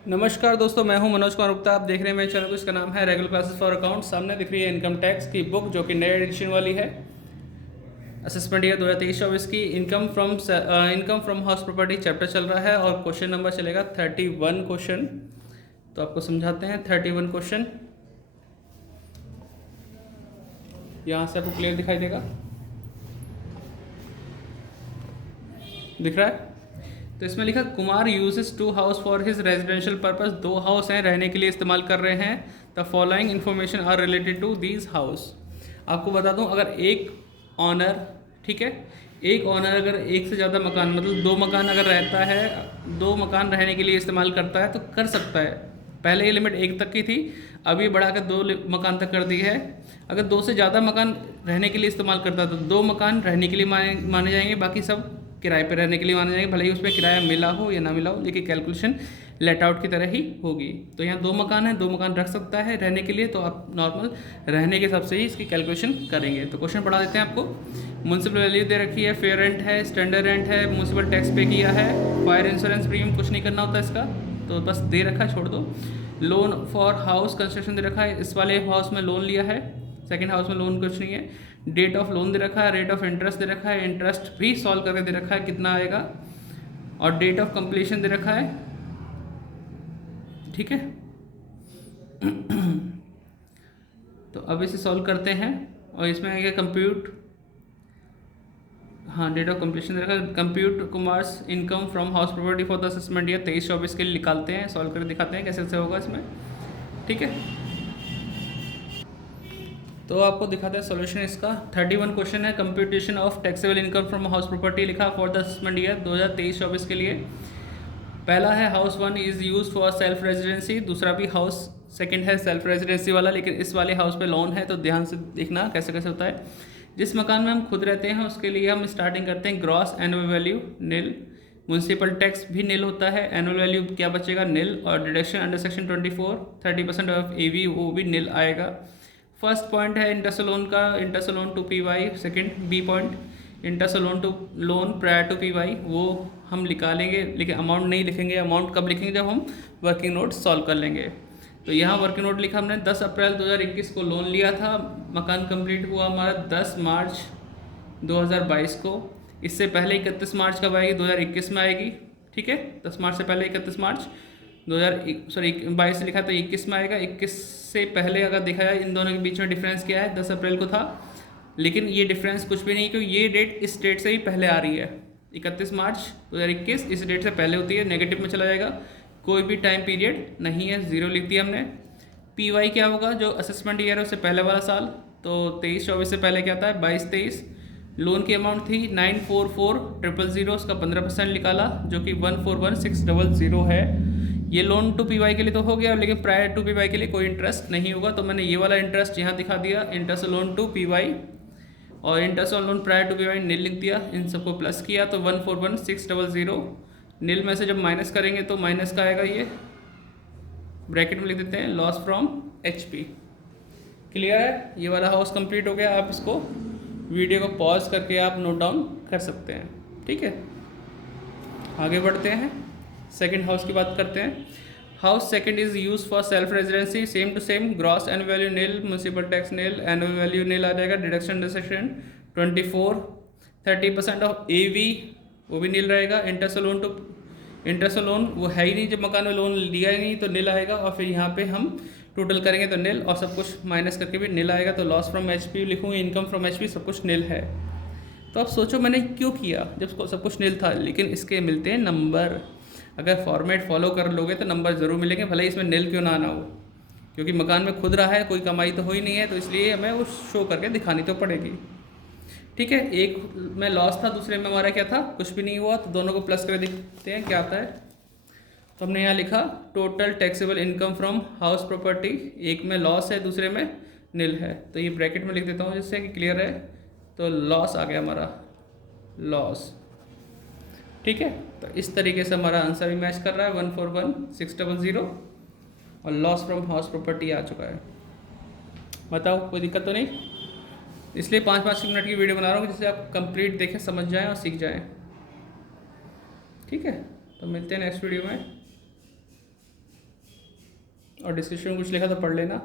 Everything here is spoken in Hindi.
नमस्कार दोस्तों, मैं हूं मनोज कुमार गुप्ता। आप देख रहे हैं मेरे चैनल को। इसका नाम है रेगुलर क्लासेस फॉर अकाउंट। सामने दिख रही है इनकम टैक्स की बुक, जो कि नए एडिशन वाली है। असेसमेंट ईयर 2023-24 की income from house property chapter चल रहा है और क्वेश्चन नंबर चलेगा 31 क्वेश्चन। तो आपको समझाते हैं 31 क्वेश्चन। यहाँ से आपको क्लियर दिखाई देगा, दिख रहा है। तो इसमें लिखा Kumar uses 2 house for his residential purpose. 2 house हैं, रहने के लिए इस्तेमाल कर रहे हैं। The following information are related to these house. आपको बता दूं, अगर एक ऑनर, ठीक है, एक ऑनर अगर एक से ज़्यादा मकान, मतलब 2 मकान अगर रहता है, 2 मकान रहने के लिए इस्तेमाल करता है तो कर सकता है। पहले ये लिमिट 1 तक की थी, अभी बढ़ा कर 2 मकान तक कर दी है। अगर 2 से ज़्यादा मकान रहने के लिए इस्तेमाल करता है तो 2 मकान रहने के लिए माने जाएंगे, बाकी सब किराए पे रहने के लिए माने जाएंगे, भले ही उसमें किराया मिला हो या ना मिला हो, लेकिन कैलकुलेशन लेट आउट की तरह ही होगी। तो यहाँ 2 मकान है, 2 मकान रख सकता है रहने के लिए, तो आप नॉर्मल रहने के हिसाब से ही इसकी कैलकुलेशन करेंगे। तो क्वेश्चन पढ़ा देते हैं आपको। म्यूनसिपल वैल्यू दे रखी है, फेयर रेंट है, स्टैंडर्ड रेंट है, म्यूनसिपल टैक्स पे किया है, फायर इंश्योरेंस प्रीमियम कुछ नहीं करना होता इसका, तो बस दे रखा है, छोड़ दो। लोन फॉर हाउस कंस्ट्रक्शन दे रखा है, इस वाले हाउस में लोन लिया है, सेकेंड हाउस में लोन कुछ नहीं है। डेट ऑफ लोन दे रखा है, रेट ऑफ इंटरेस्ट दे रखा है, इंटरेस्ट भी सॉल्व करके दे रखा है कितना आएगा, और डेट ऑफ कंप्लीशन दे रखा है, ठीक है। तो अब इसे सॉल्व करते हैं, और इसमें आएगा कंप्यूट, हाँ, डेट ऑफ कंप्लीशन दे रखा है। Compute Kumars income from house property for the assessment year 23-24 के लिए निकालते हैं, सॉल्व करके दिखाते हैं कैसे कैसे होगा इसमें, ठीक है। तो आपको दिखाते हैं सॉल्यूशन इसका। 31 क्वेश्चन है, computation of taxable income from house property लिखा फॉर द असेसमेंट ईयर 2023-24 के लिए। पहला है house 1 is use for self residency, दूसरा भी हाउस सेकंड है सेल्फ रेजिडेंसी वाला, लेकिन इस वाले हाउस पे लोन है, तो ध्यान से देखना कैसे कैसे होता है। जिस मकान में हम खुद रहते हैं उसके लिए हम स्टार्टिंग करते हैं gross annual value nil, municipal tax भी निल होता है, एनुअल वैल्यू क्या बचेगा निल, और deduction under section 24 30% of AV वो भी निल आएगा। फर्स्ट पॉइंट है इंटरेस्ट लोन का, interest loan to P Y. Second B point interest loan to loan prior to P Y, वो हम निकालेंगे, लेकिन अमाउंट नहीं लिखेंगे। अमाउंट कब लिखेंगे, जब हम वर्किंग नोट सॉल्व कर लेंगे। तो यहाँ वर्किंग नोट लिखा हमने 10 अप्रैल 2021 को लोन लिया था, मकान कंप्लीट हुआ हमारा 10 मार्च 2022 को। इससे पहले 31 मार्च कब आएगी, 2021 में आएगी, ठीक है। 10 मार्च से पहले 31 मार्च 22 से लिखा तो 21 में आएगा। 21 से पहले अगर देखा जाए इन दोनों के बीच में डिफरेंस क्या है, 10 अप्रैल को था, लेकिन ये डिफरेंस कुछ भी नहीं, क्योंकि ये डेट इस डेट से ही पहले आ रही है। 31 मार्च 2021 इस डेट से पहले होती है, नेगेटिव में चला जाएगा। कोई भी टाइम पीरियड नहीं है, 0 लिख दिया हमने। पी वाई क्या होगा, जो असेसमेंट ईयर है उससे पहले वाला साल, तो 23-24 से पहले क्या था, 22-23। लोन की अमाउंट थी 944,000, उसका 15% निकाला, जो कि 141,600 है। ये लोन टू पीवाई के लिए तो हो गया, लेकिन प्रायर टू पीवाई के लिए कोई इंटरेस्ट नहीं होगा, तो मैंने ये वाला इंटरेस्ट यहाँ दिखा दिया, इंटरेस्ट लोन टू पीवाई, और interest on loan prior to PY nil लिख दिया। इन सबको प्लस किया तो 141,600। निल में से जब माइनस करेंगे तो माइनस का आएगा, ये ब्रैकेट में लिख देते हैं लॉस फ्रॉम एचपी। क्लियर है, ये वाला हाउस कंप्लीट हो गया। आप इसको वीडियो को पॉज करके आप नोट डाउन कर सकते हैं, ठीक है। आगे बढ़ते हैं, सेकंड हाउस की बात करते हैं। House second is use for self residency, same to same, gross annual value nil, municipal tax nil, annual value nil आ जाएगा, डिडक्शन सेक्शन 24 30% ऑफ एवी वो भी निल रहेगा। इंटरेस्ट लोन वो है ही नहीं, जब मकान में लोन लिया ही नहीं तो निल आएगा, और फिर यहाँ पे हम टोटल करेंगे तो निल, और सब कुछ माइनस करके भी निल आएगा, तो लॉस फ्रॉम एचपी लिखूँगी, इनकम फ्रॉम एचपी, सब कुछ निल है। तो अब सोचो मैंने क्यों किया जब सब कुछ निल था, लेकिन इसके मिलते हैं नंबर। अगर फॉर्मेट फॉलो कर लोगे तो नंबर ज़रूर मिलेंगे, भले ही इसमें निल क्यों ना आना हो, क्योंकि मकान में खुद रहा है, कोई कमाई तो हो ही नहीं है, तो इसलिए हमें वो शो करके दिखानी तो पड़ेगी, ठीक है। एक में लॉस था, दूसरे में हमारा क्या था, कुछ भी नहीं हुआ, तो दोनों को प्लस करके देखते हैं क्या आता है। तो हमने यहाँ लिखा total taxable income from house property, एक में लॉस है, दूसरे में निल है, तो ये ब्रैकेट में लिख देता हूँ जिससे कि क्लियर है। तो लॉस आ गया हमारा, लॉस, ठीक है। तो इस तरीके से हमारा आंसर भी मैच कर रहा है, 141,600, और लॉस फ्रॉम हाउस प्रॉपर्टी आ चुका है। बताओ कोई दिक्कत तो नहीं, इसलिए 5-5 मिनट की वीडियो बना रहा हूँ जिससे आप कंप्लीट देखें, समझ जाएं और सीख जाएं, ठीक है। तो मिलते हैं नेक्स्ट वीडियो में। और डिस्क्रिप्शन में कुछ लिखा तो पढ़ लेना।